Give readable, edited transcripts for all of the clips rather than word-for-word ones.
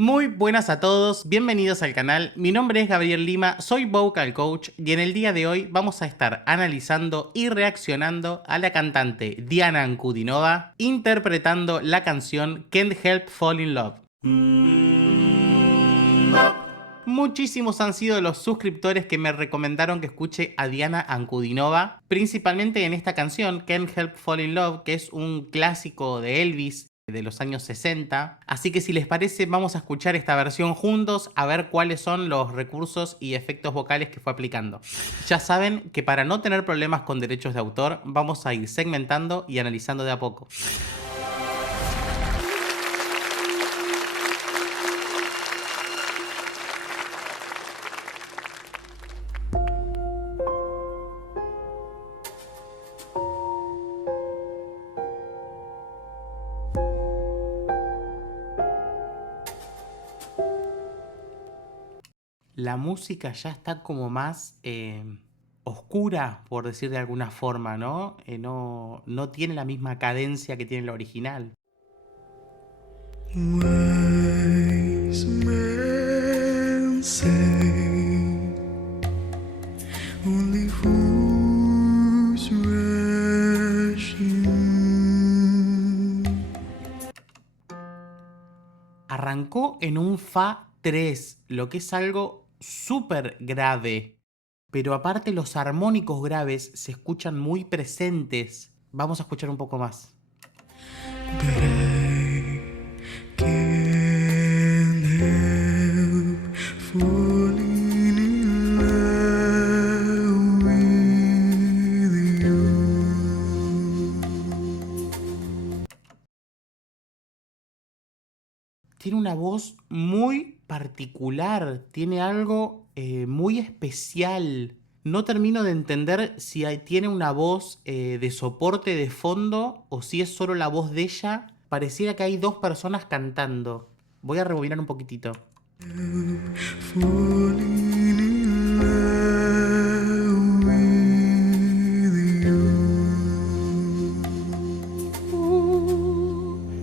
Muy buenas a todos, bienvenidos al canal, mi nombre es Gabriel Lima, soy Vocal Coach y en el día de hoy vamos a estar analizando y reaccionando a la cantante Diana Ankudinova interpretando la canción Can't Help Fall in Love. Muchísimos han sido los suscriptores que me recomendaron que escuche a Diana Ankudinova, principalmente en esta canción, Can't Help Fall in Love, que es un clásico de Elvis de los años 60. Así que si les parece, vamos a escuchar esta versión juntos, a ver cuáles son los recursos y efectos vocales que fue aplicando. Ya saben que para no tener problemas con derechos de autor, vamos a ir segmentando y analizando de a poco. La música ya está como más oscura, por decir de alguna forma, ¿no? No tiene la misma cadencia que tiene la original. Wise men say only fools rush in. Arrancó en un Fa 3, lo que es algo súper grave. Pero aparte los armónicos graves se escuchan muy presentes. Vamos a escuchar un poco más. But I can't help falling in love with you. Tiene una voz muy particular, tiene algo muy especial. No termino de entender si tiene una voz de soporte de fondo o si es solo la voz de ella. Pareciera que hay dos personas cantando. Voy a rebobinar un poquitito. Falling in love with you.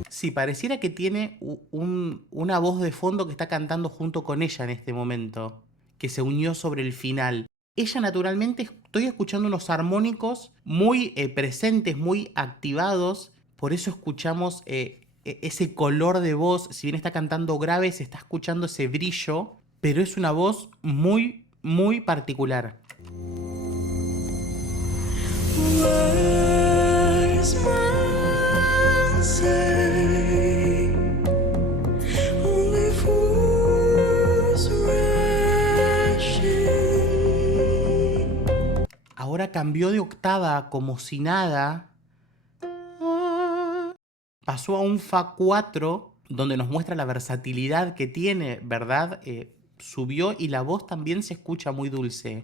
Sí, pareciera que tiene una voz de fondo que está cantando junto con ella en este momento, que se unió sobre el final. Ella naturalmente, estoy escuchando unos armónicos muy presentes, muy activados, por eso escuchamos ese color de voz. Si bien está cantando grave, se está escuchando ese brillo, pero es una voz muy, muy particular. Wise men say only fools rush in. Ahora cambió de octava como si nada. Pasó a un Fa 4, donde nos muestra la versatilidad que tiene, ¿verdad? Subió y la voz también se escucha muy dulce.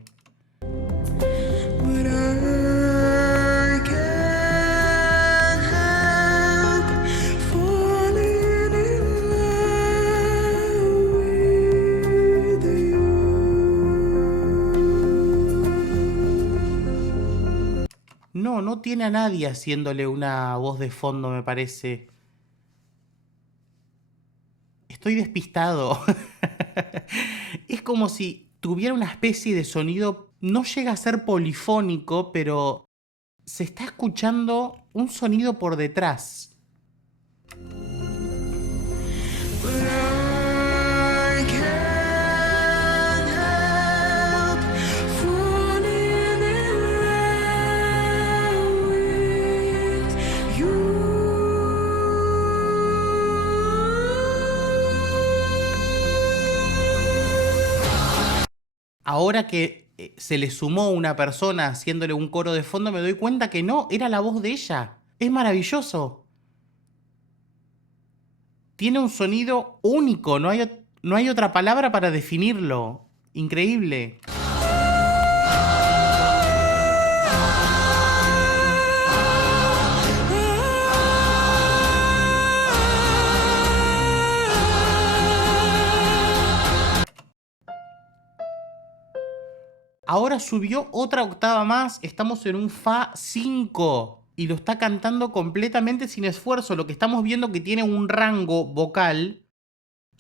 But I can't help falling in love with you. No tiene a nadie haciéndole una voz de fondo, me parece. Estoy despistado. Es como si tuviera una especie de sonido, no llega a ser polifónico, pero se está escuchando un sonido por detrás. But I can't help falling in love with you. Ahora que se le sumó una persona haciéndole un coro de fondo, me doy cuenta que no, era la voz de ella. Es maravilloso. Tiene un sonido único, no hay otra palabra para definirlo. Increíble. Ahora subió otra octava más, estamos en un Fa 5 y lo está cantando completamente sin esfuerzo. Lo que estamos viendo que tiene un rango vocal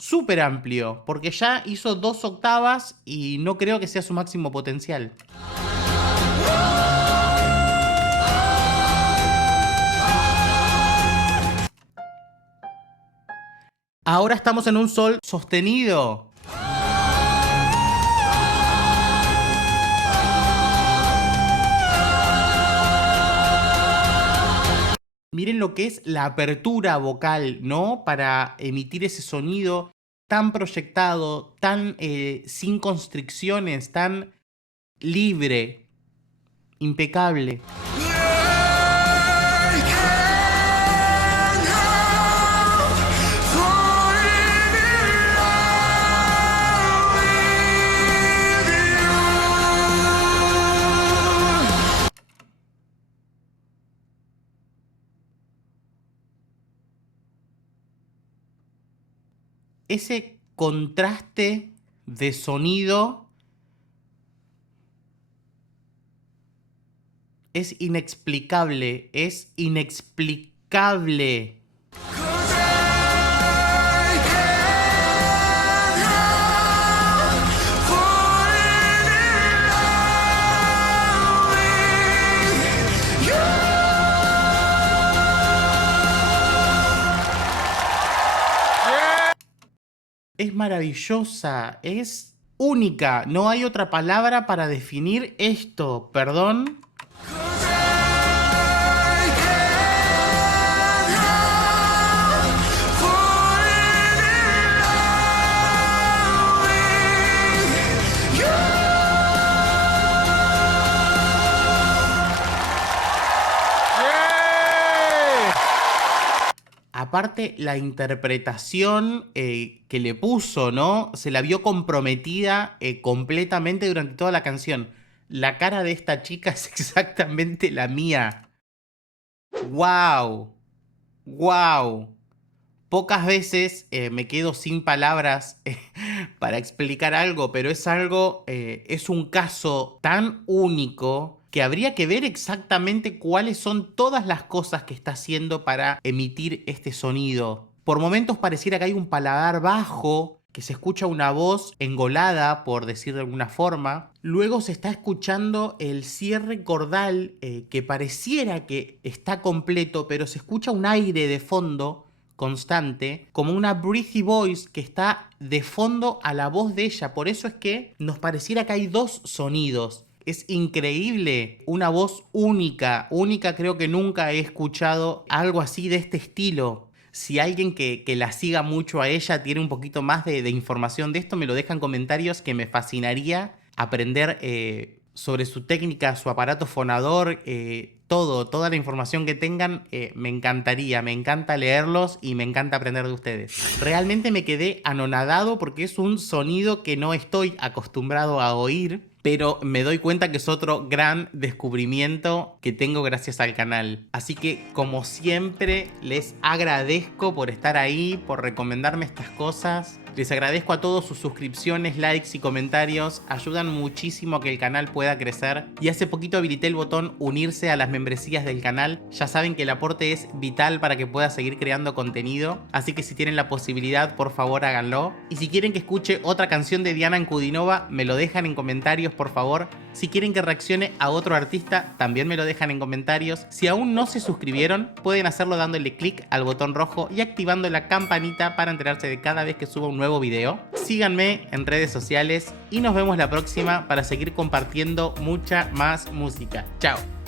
súper amplio, porque ya hizo 2 octavas y no creo que sea su máximo potencial. Ahora estamos en un sol sostenido. Miren lo que es la apertura vocal, ¿no? Para emitir ese sonido tan proyectado, tan sin constricciones, tan libre, impecable. Ese contraste de sonido es inexplicable, es inexplicable. Es maravillosa, es única, no hay otra palabra para definir esto, perdón. Aparte, la interpretación que le puso, ¿no? Se la vio comprometida completamente durante toda la canción. La cara de esta chica es exactamente la mía. ¡Wow! ¡Wow! Pocas veces me quedo sin palabras para explicar algo, pero es algo, es un caso tan único que habría que ver exactamente cuáles son todas las cosas que está haciendo para emitir este sonido. Por momentos pareciera que hay un paladar bajo, que se escucha una voz engolada, por decir de alguna forma. Luego se está escuchando el cierre cordal, que pareciera que está completo, pero se escucha un aire de fondo constante, como una breathy voice que está de fondo a la voz de ella. Por eso es que nos pareciera que hay 2 sonidos. Es increíble, una voz única, creo que nunca he escuchado algo así de este estilo. Si alguien que la siga mucho a ella tiene un poquito más de información de esto, me lo deja en comentarios, que me fascinaría aprender sobre su técnica, su aparato fonador, toda la información que tengan. Me encantaría, me encanta leerlos y me encanta aprender de ustedes. Realmente me quedé anonadado porque es un sonido que no estoy acostumbrado a oír, pero me doy cuenta que es otro gran descubrimiento que tengo gracias al canal. Así que, como siempre, les agradezco por estar ahí, por recomendarme estas cosas. Les agradezco a todos sus suscripciones, likes y comentarios. Ayudan muchísimo a que el canal pueda crecer. Y hace poquito habilité el botón unirse a las membresías del canal. Ya saben que el aporte es vital para que pueda seguir creando contenido. Así que si tienen la posibilidad, por favor háganlo. Y si quieren que escuche otra canción de Diana Ankudinova, me lo dejan en comentarios, por favor. Si quieren que reaccione a otro artista, también me lo dejan en comentarios. Si aún no se suscribieron, pueden hacerlo dándole clic al botón rojo y activando la campanita para enterarse de cada vez que suba un nuevo video. Síganme en redes sociales y nos vemos la próxima para seguir compartiendo mucha más música. Chao.